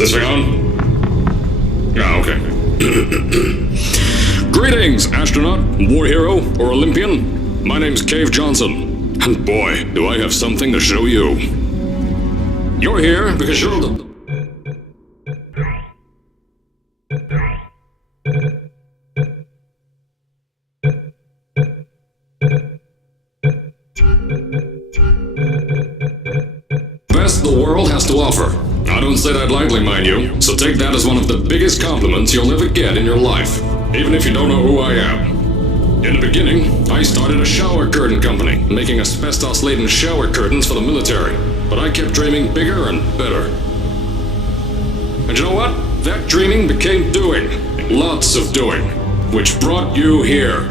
this thing on? Ah, okay. Greetings, astronaut, war hero, or Olympian. My name's Cave Johnson, and boy, do I have something to show you. You're here because you're the... best the world has to offer. I don't say that lightly, mind you, so take that as one of the biggest compliments you'll ever get in your life, even if you don't know who I am. In the beginning, I started a shower curtain company, making asbestos-laden shower curtains for the military, but I kept dreaming bigger and better. And you know what? That dreaming became doing. Lots of doing. Which brought you here.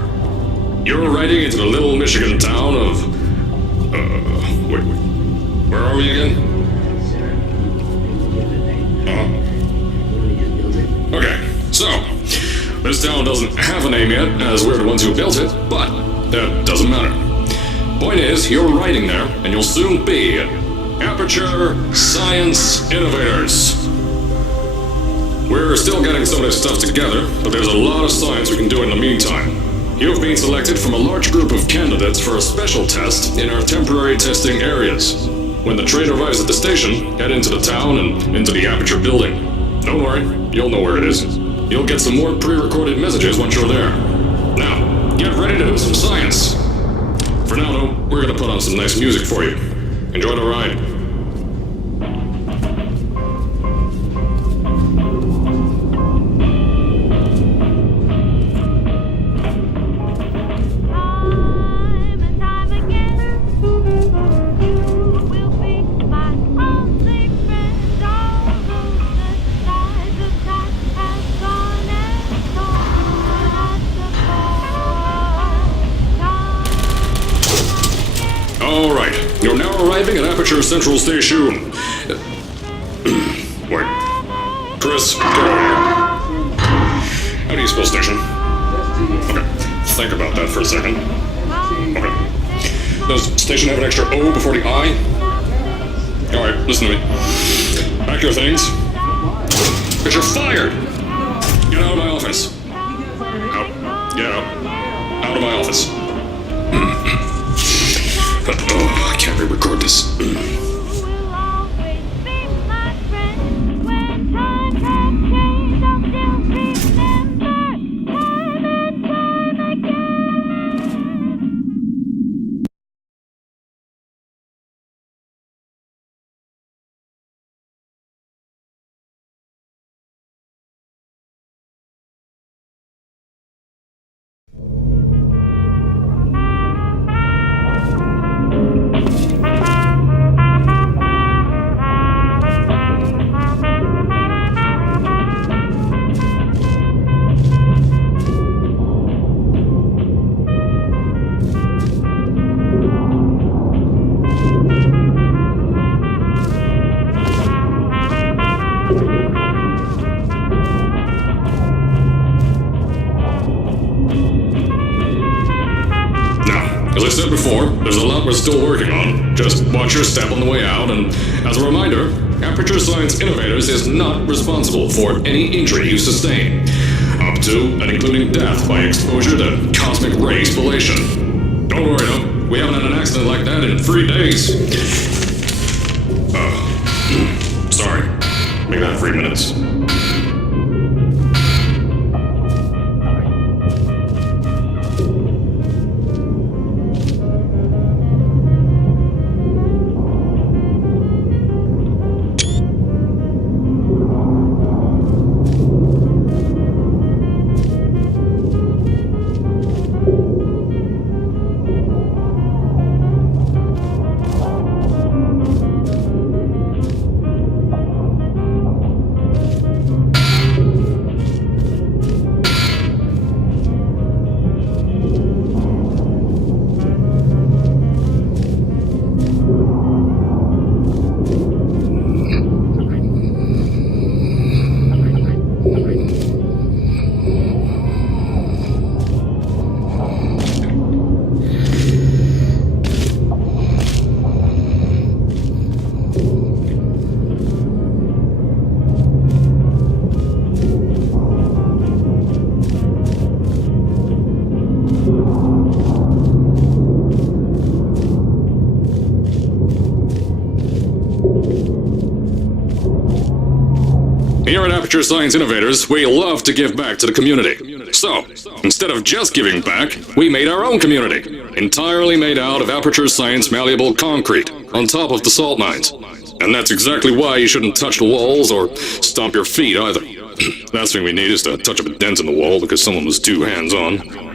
You're riding into the little Michigan town of... wait. Where are we again? Okay, so... this town doesn't have a name yet, as we're the ones who built it, but that doesn't matter. Point is, you're riding there, and you'll soon be Aperture Science Innovators. We're still getting some of this stuff together, but there's a lot of science we can do in the meantime. You've been selected from a large group of candidates for a special test in our temporary testing areas. When the train arrives at the station, head into the town and into the Aperture building. Don't worry, you'll know where it is. You'll get some more pre-recorded messages once you're there. Now, get ready to do some science. For now, though, we're gonna put on some nice music for you. Enjoy the ride. Alright, you're now arriving at Aperture Central Station. Wait. Chris, get over here. How do you spell station? Okay, think about that for a second. Okay. Does station have an extra O before the I? Alright, listen to me. Pack your things. Because you're fired! Get out of my office. Out. Get out. Out of my office. Oh, I can't re-record this. As I said before, there's a lot we're still working on. Just watch your step on the way out, and as a reminder, Aperture Science Innovators is not responsible for any injury you sustain, up to and including death by exposure to cosmic ray spallation. Don't worry though, we haven't had an accident like that in 3 days. Sorry. Make that 3 minutes. here at Aperture Science Innovators, we love to give back to the community. So, instead of just giving back, we made our own community, entirely made out of Aperture Science malleable concrete, on top of the salt mines. And that's exactly why you shouldn't touch the walls or stomp your feet either. Last thing we need is to touch up a dent in the wall because someone was too hands-on.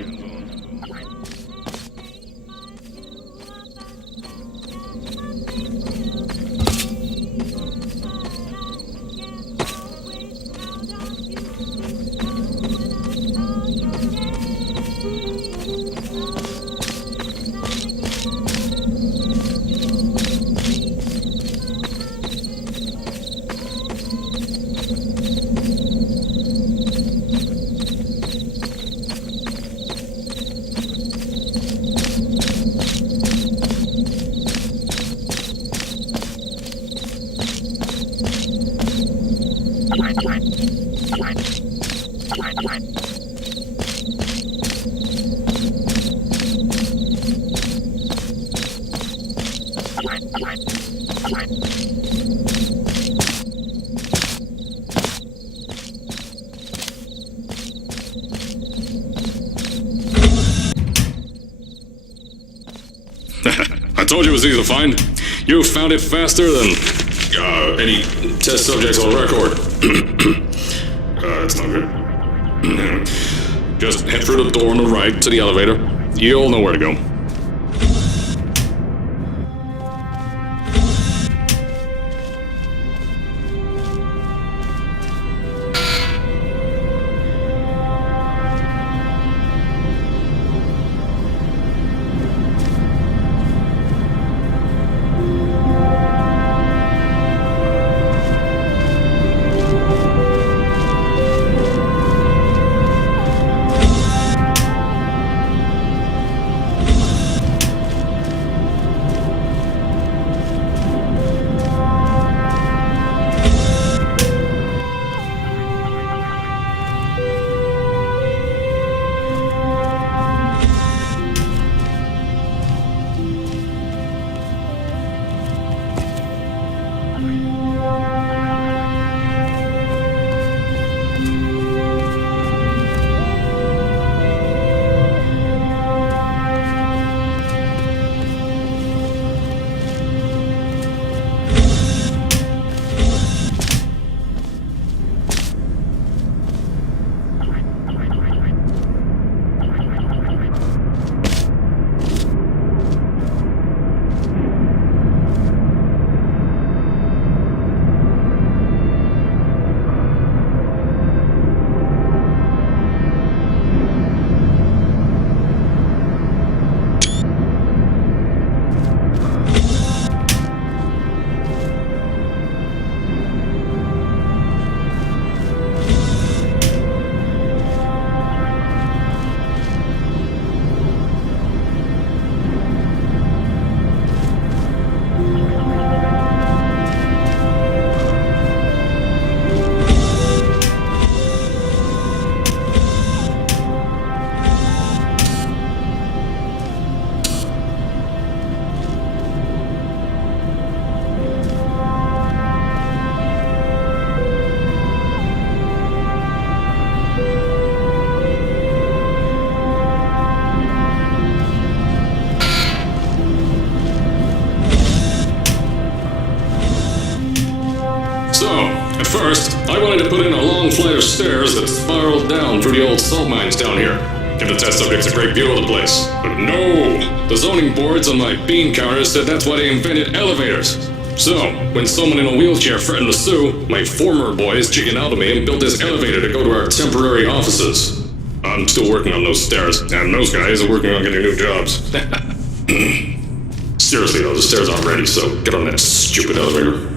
I told you it was easy to find. You found it faster than any test subjects on record. That's not good. Just head through the door on the right to the elevator. You'll know where to go. First, I wanted to put in a long flight of stairs that spiraled down through the old salt mines down here. Give the test subjects a great view of the place. But no! The zoning boards on my bean counters said that's why they invented elevators. So, when someone in a wheelchair threatened to sue, my former boys chickened out of me and built this elevator to go to our temporary offices. I'm still working on those stairs, and those guys are working on getting new jobs. Seriously though, the stairs aren't ready, so get on that stupid elevator.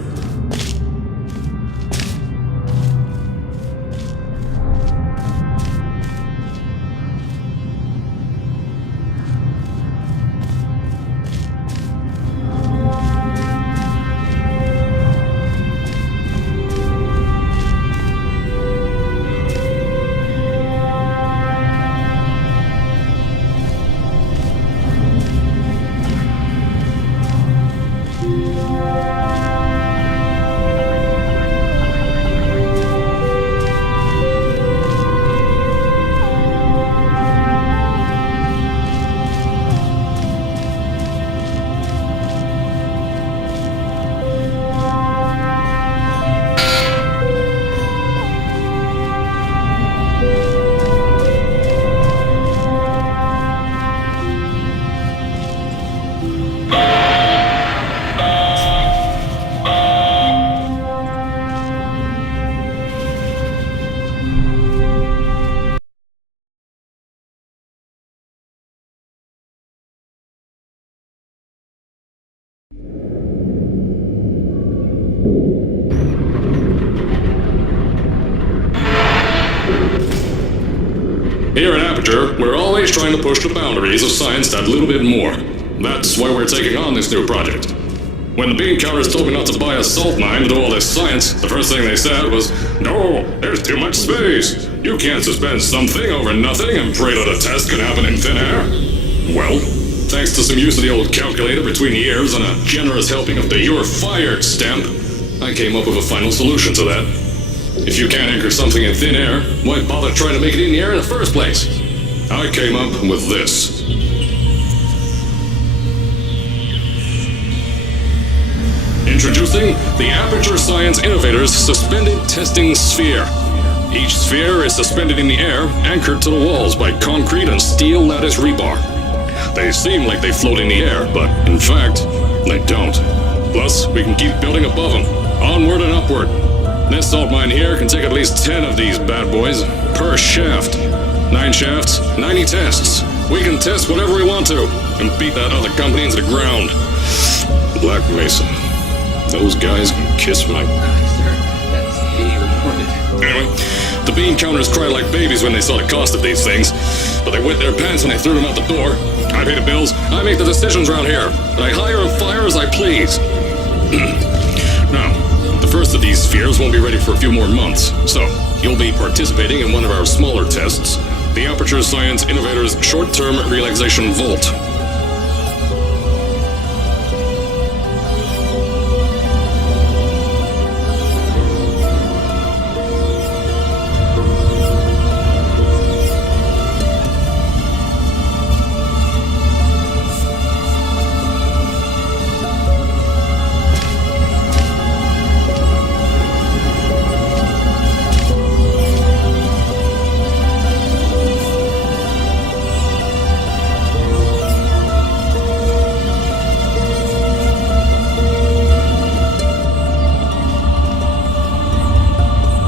Here at Aperture, we're always trying to push the boundaries of science that little bit more. That's why we're taking on this new project. When the bean counters told me not to buy a salt mine to do all this science, the first thing they said was, "No, there's too much space. You can't suspend something over nothing and pray that a test can happen in thin air." Well, thanks to some use of the old calculator between the ears and a generous helping of the "You're Fired" stamp, I came up with a final solution to that. If you can't anchor something in thin air, why bother trying to make it in the air in the first place? I came up with this. Introducing the Aperture Science Innovators Suspended Testing Sphere. Each sphere is suspended in the air, anchored to the walls by concrete and steel lattice rebar. They seem like they float in the air, but in fact, they don't. Plus, we can keep building above them, onward and upward. This salt mine here can take at least 10 of these bad boys per shaft. 9 shafts, 90 tests. We can test whatever we want to and beat that other company into the ground. Black Mesa. Those guys can kiss my... Anyway, the bean counters cried like babies when they saw the cost of these things, but they wet their pants when they threw them out the door. I pay the bills, I make the decisions around here, and I hire and fire as I please. Now, the first of these spheres won't be ready for a few more months, so you'll be participating in one of our smaller tests, the Aperture Science Innovators Short-Term Relaxation Vault.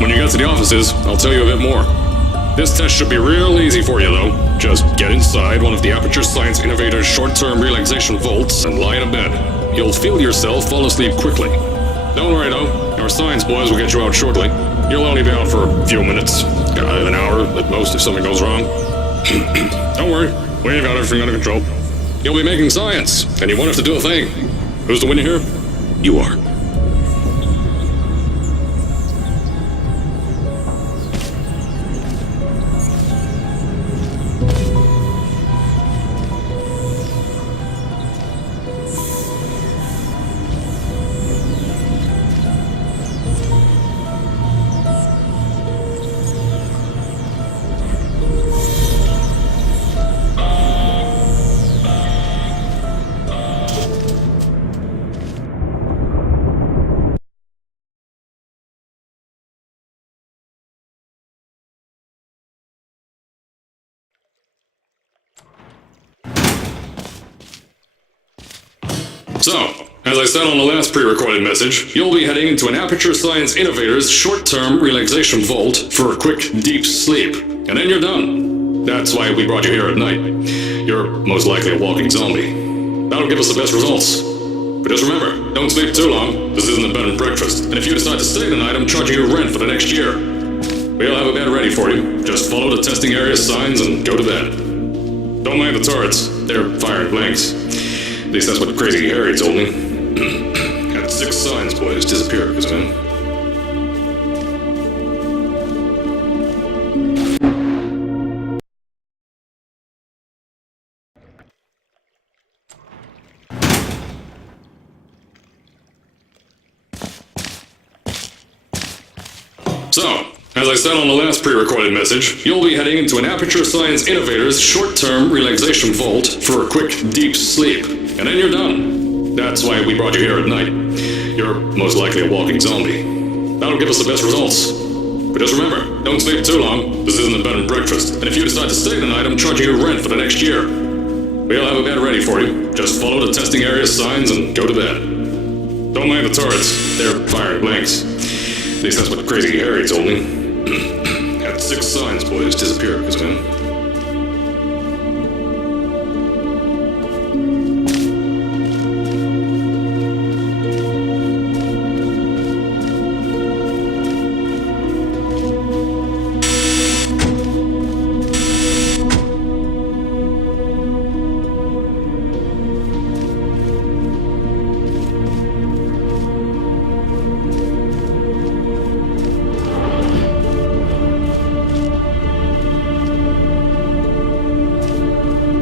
When you get to the offices, I'll tell you a bit more. This test should be real easy for you, though. Just get inside one of the Aperture Science Innovators short-term relaxation vaults and lie in a bed. You'll feel yourself fall asleep quickly. Don't worry, though. Our science boys will get you out shortly. You'll only be out for a few minutes. An hour, at most, if something goes wrong. Don't worry. We've got everything under control. You'll be making science, and you won't have to do a thing. Who's the winner here? You are. So, as I said on the last pre-recorded message, you'll be heading into an Aperture Science Innovators short-term relaxation vault for a quick, deep sleep. And then you're done. That's why we brought you here at night. You're most likely a walking zombie. That'll give us the best results. But just remember, don't sleep too long. This isn't a bed and breakfast. And if you decide to stay tonight, I'm charging you rent for the next year. We'll have a bed ready for you. Just follow the testing area signs and go to bed. Don't mind the turrets. They're firing blanks. At least that's what Crazy Harry told me. Had 6 signs boys disappear because of him. So, as I said on the last pre-recorded message, you'll be heading into an Aperture Science Innovators short-term relaxation vault for a quick, deep sleep. And then you're done. That's why we brought you here at night. You're most likely a walking zombie. That'll give us the best results. But just remember, don't sleep too long. This isn't a bed and breakfast. And if you decide to stay tonight, I'm charging you rent for the next year. We'll have a bed ready for you. Just follow the testing area signs and go to bed. Don't mind the turrets. They're firing blanks. At least that's what Crazy Harry told me. Had 6 signs boys disappear because of him.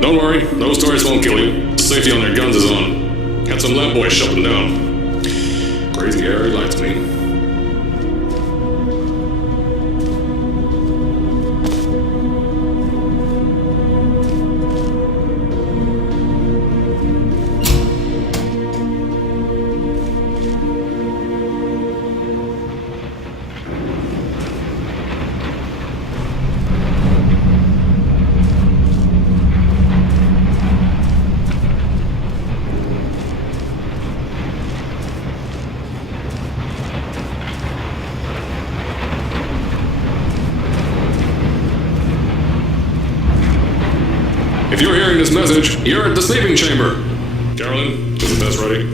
Don't worry, those turrets won't kill you. Safety on their guns is on. Had some lab boys shut them down. Crazy airy lights me. If you're hearing this message, you're at the sleeping chamber. Carolyn, is the test ready?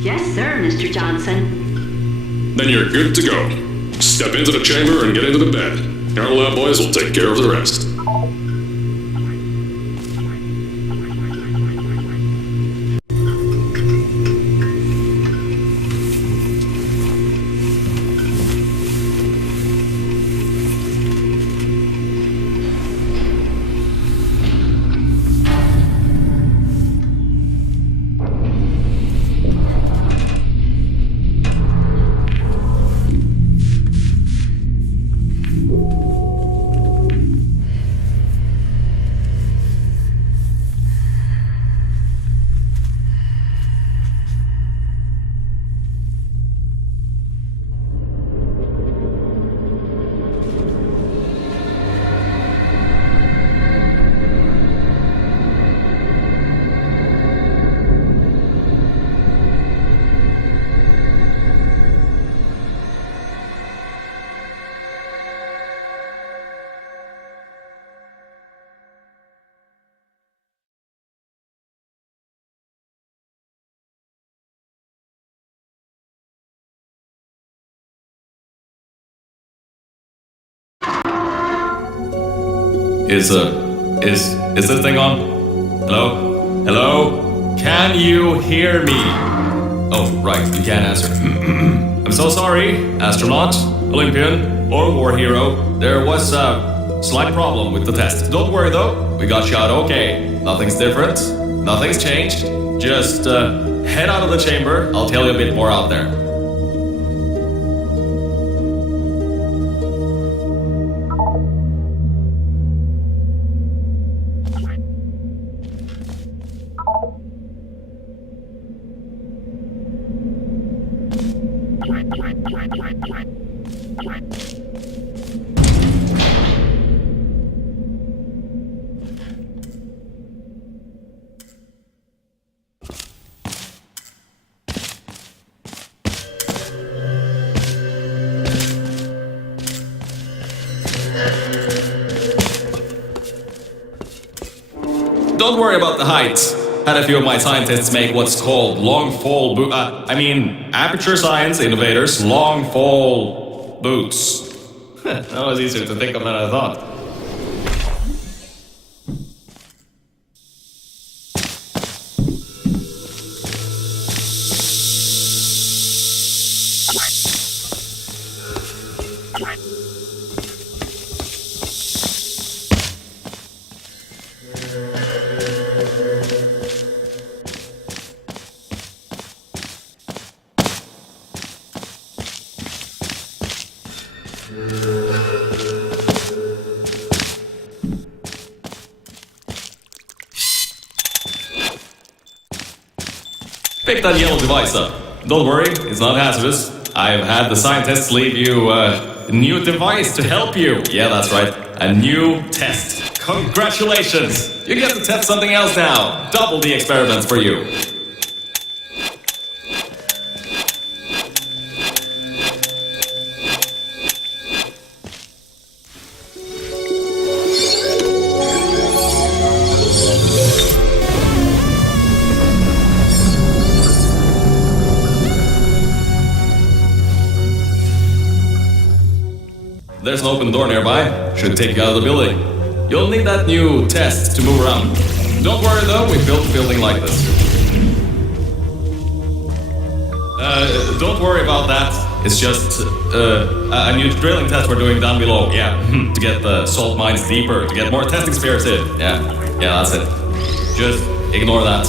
Yes, sir, Mr. Johnson. Then you're good to go. Step into the chamber and get into the bed. Our lab boys will take care of the rest. Is this thing on? Hello? Hello? Can you hear me? Oh, right, you can't answer. I'm so sorry, astronaut, Olympian, or war hero. There was a slight problem with the test. Don't worry though, we got you out okay. Nothing's different, nothing's changed. Just head out of the chamber, I'll tell you a bit more out there. Don't worry about the height. Had a few of my scientists make what's called long fall aperture science innovators, long fall boots. That was easier to think of than I thought. Pick that yellow device up. Don't worry, it's not hazardous. I've had the scientists leave you a new device to help you. Yeah, that's right. A new test. Congratulations! You get to test something else now. Double the experiments for you. There's an open door nearby. Should take you out of the building. You'll need that new test to move around. Don't worry though, we built a building like this. Don't worry about that. It's just a new drilling test we're doing down below. Yeah, to get the salt mines deeper, to get more testing spares in. Yeah, that's it. Just ignore that.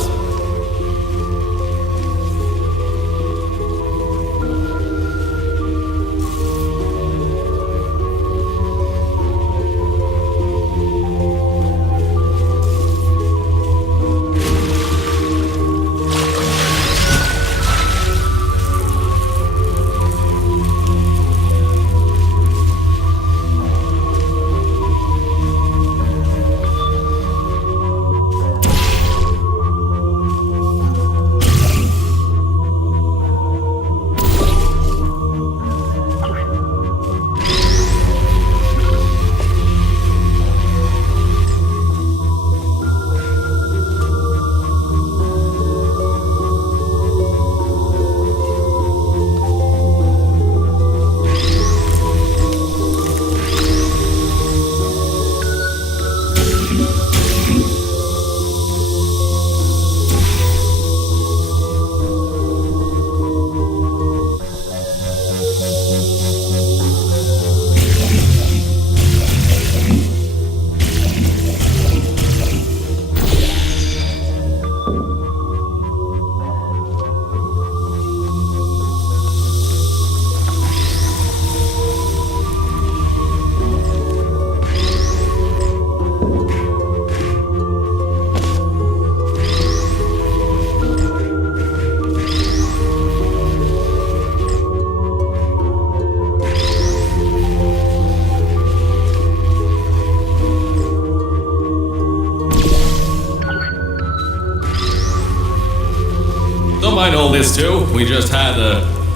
Don't mind all this too. We just had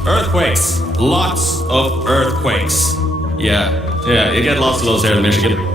earthquakes. Lots of earthquakes. Yeah, you get lots of those here in Michigan.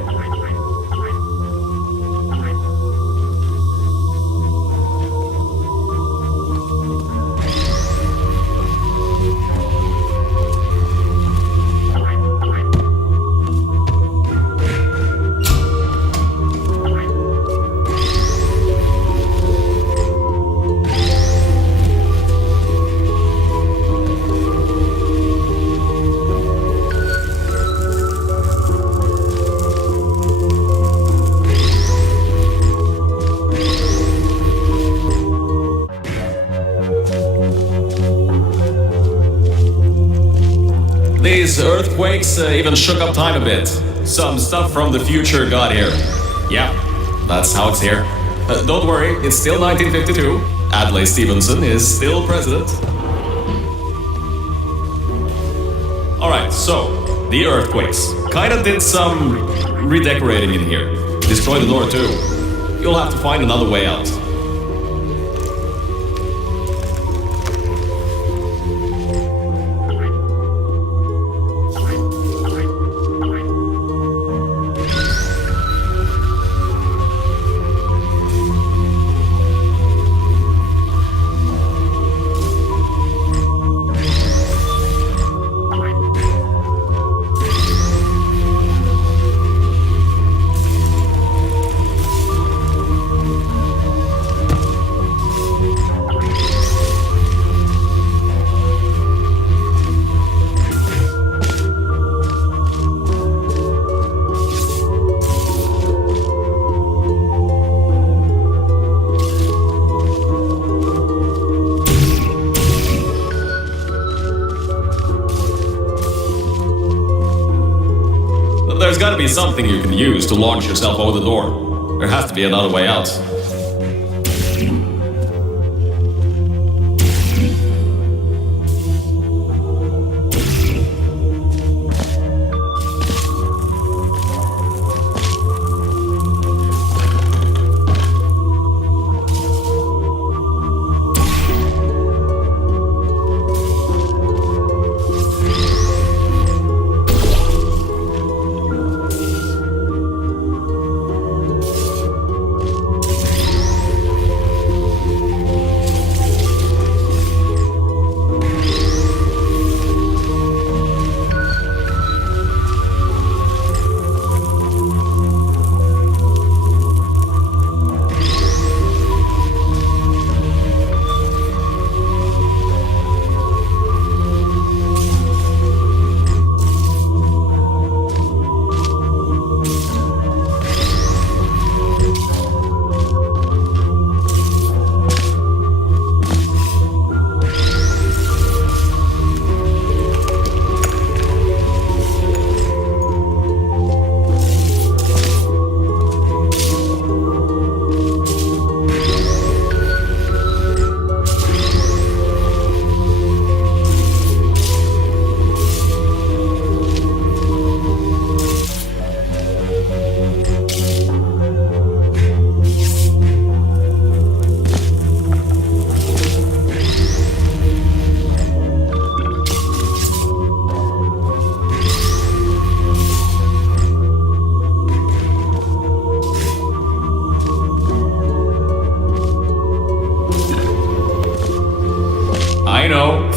These earthquakes even shook up time a bit. Some stuff from the future got here. Yeah, that's how it's here. Don't worry, it's still 1952. Adlai Stevenson is still president. Alright, so, the earthquakes. Kinda did some redecorating in here. Destroyed the door too. You'll have to find another way out. There's gotta be something you can use to launch yourself over the door. There has to be another way out.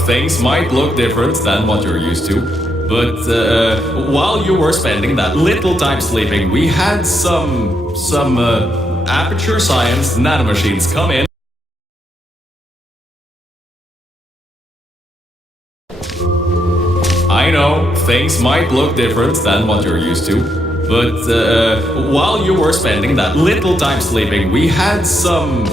things might look different than what you're used to. But while you were spending that little time sleeping, we had some aperture science nanomachines come in. I know, things might look different than what you're used to. But while you were spending that little time sleeping, we had some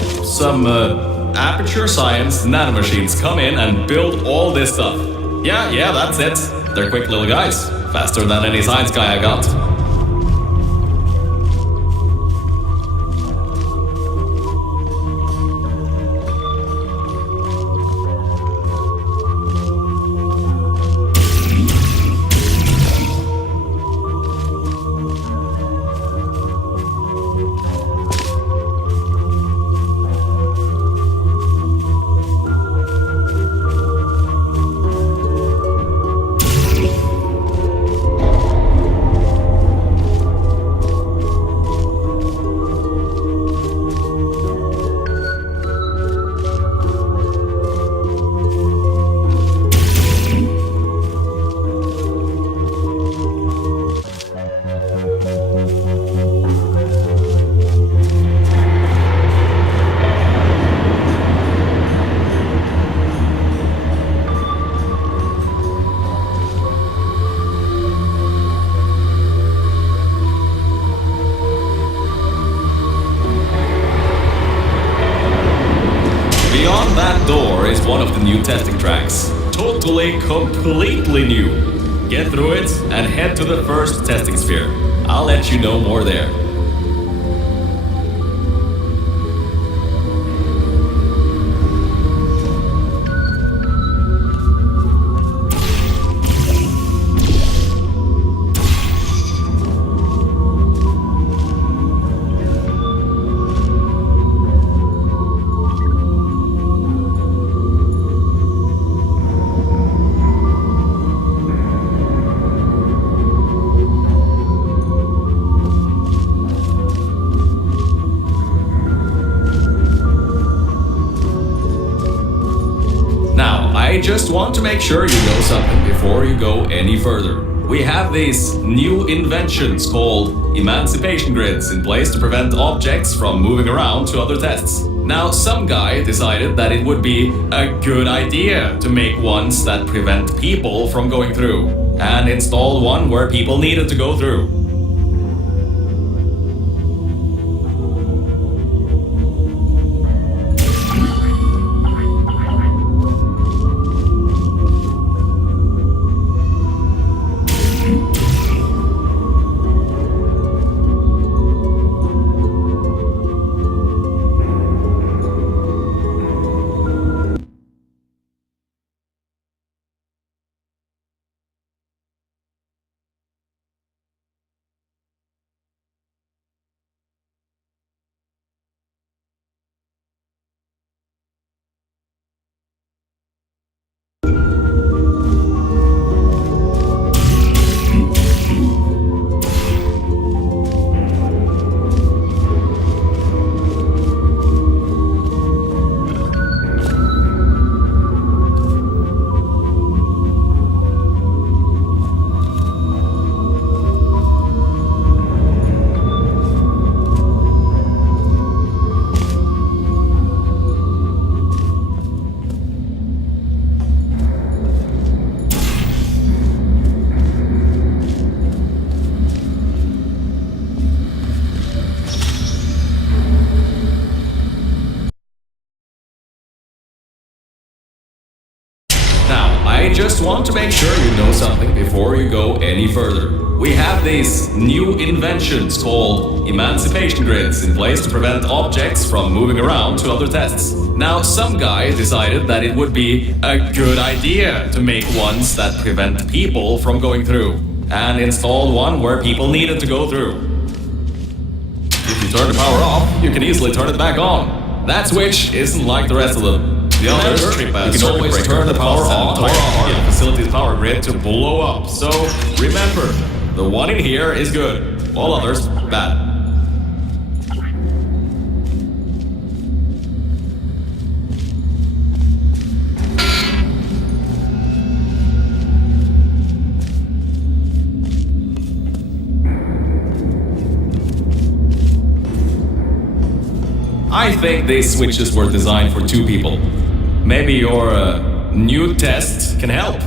aperture science nanomachines come in and build all this stuff. Yeah, that's it. They're quick little guys. Faster than any science guy I got. Beyond that door is one of the new testing tracks. Totally, completely new. Get through it and head to the first testing sphere. I'll let you know more there. I just want to make sure you know something before you go any further. We have these new inventions called emancipation grids in place to prevent objects from moving around to other tests. Now, some guy decided that it would be a good idea to make ones that prevent people from going through, and installed one where people needed to go through. I just want to make sure you know something before you go any further. We have these new inventions called emancipation grids in place to prevent objects from moving around to other tests. Now, some guy decided that it would be a good idea to make ones that prevent people from going through, and installed one where people needed to go through. If you turn the power off, you can easily turn it back on. That switch isn't like the rest of them. The others, you can always turn the power on or the facility's power grid to blow up. So remember, the one in here is good, all others bad. I think these switches were designed for 2 people. Maybe your new test can help.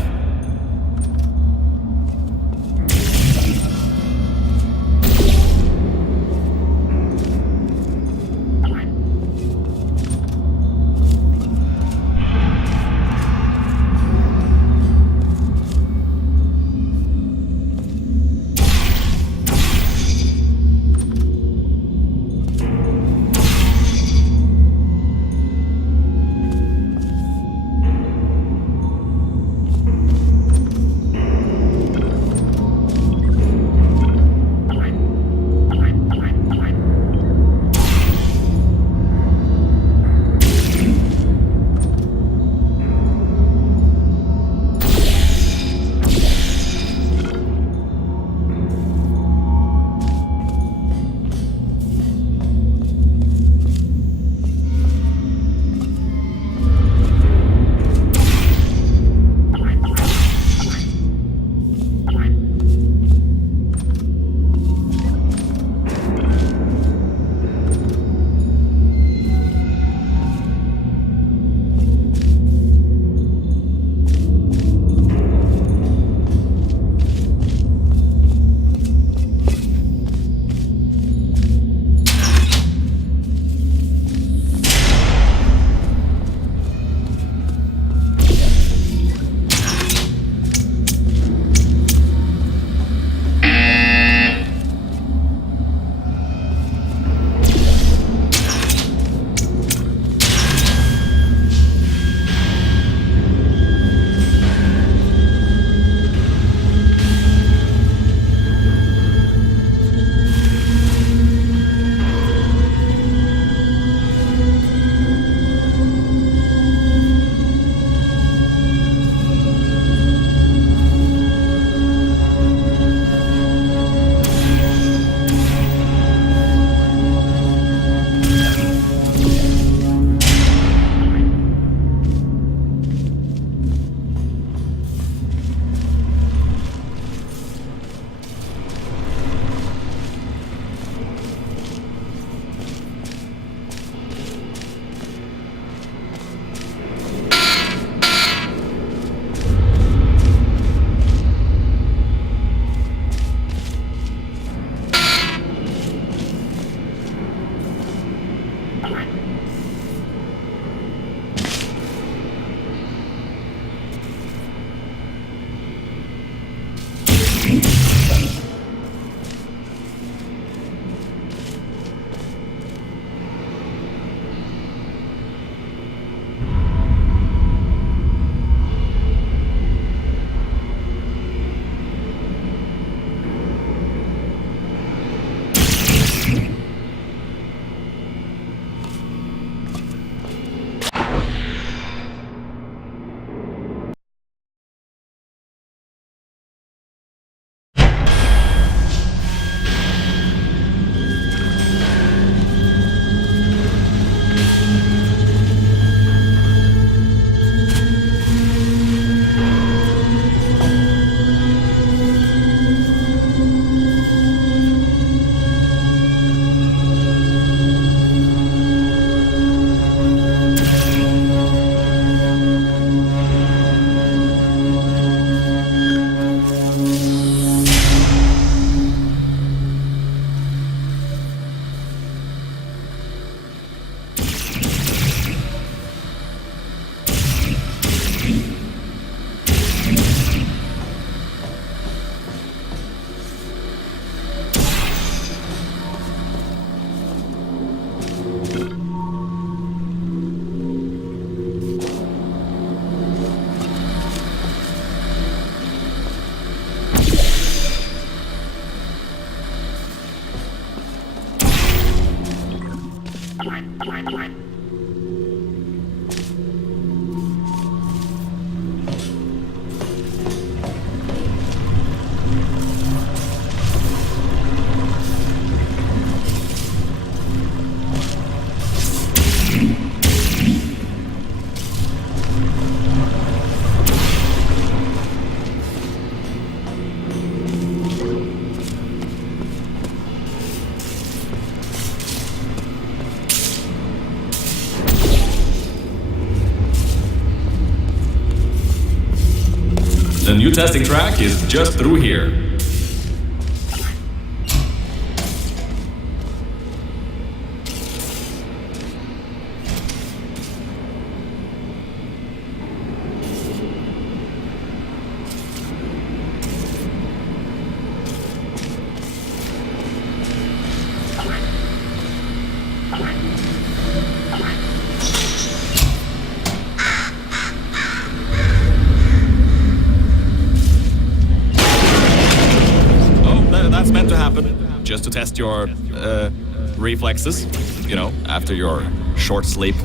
testing track is just through here. That's meant to happen, just to test your reflexes, you know, after your short sleep.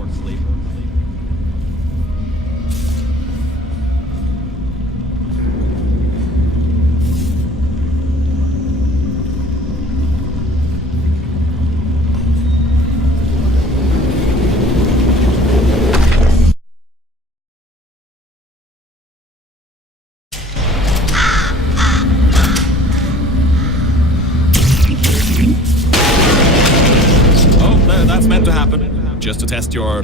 That's meant to happen, just to test your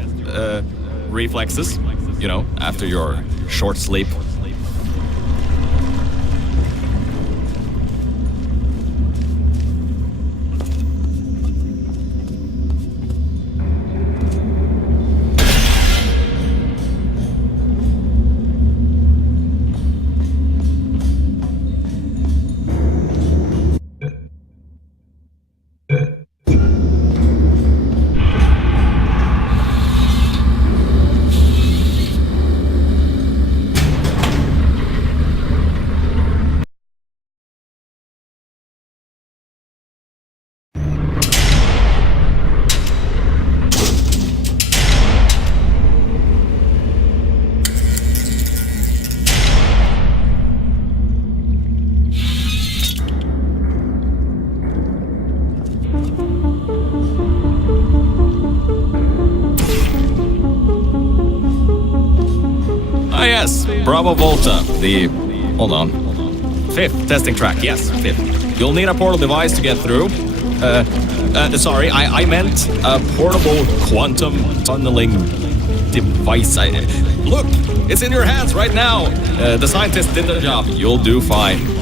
reflexes, you know, after your short sleep. Ah yes, Bravo Volta, hold on, 5th testing track, yes, 5th. You'll need a portal device to get through. Sorry, I meant a portable quantum tunneling device. Look, it's in your hands right now. The scientist did the job, you'll do fine.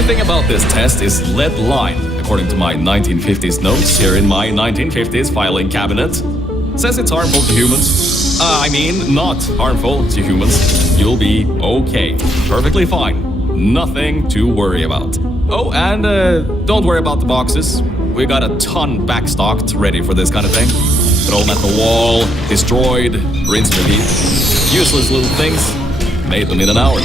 Everything about this test is lead line, according to my 1950s notes here in my 1950s filing cabinet. Says it's harmful to humans. I mean, not harmful to humans. You'll be okay. Perfectly fine. Nothing to worry about. Oh, and don't worry about the boxes. We got a ton backstocked ready for this kind of thing. Throw them at the wall, destroyed, rinse, repeat. Useless little things. Made them in an hour.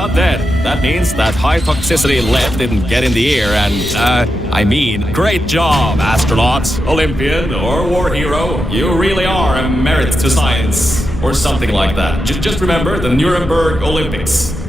not dead. That means that high toxicity lead didn't get in the air and, great job, astronaut, Olympian, or war hero. You really are a merit to science. Or something like that. Just remember the Nuremberg Olympics.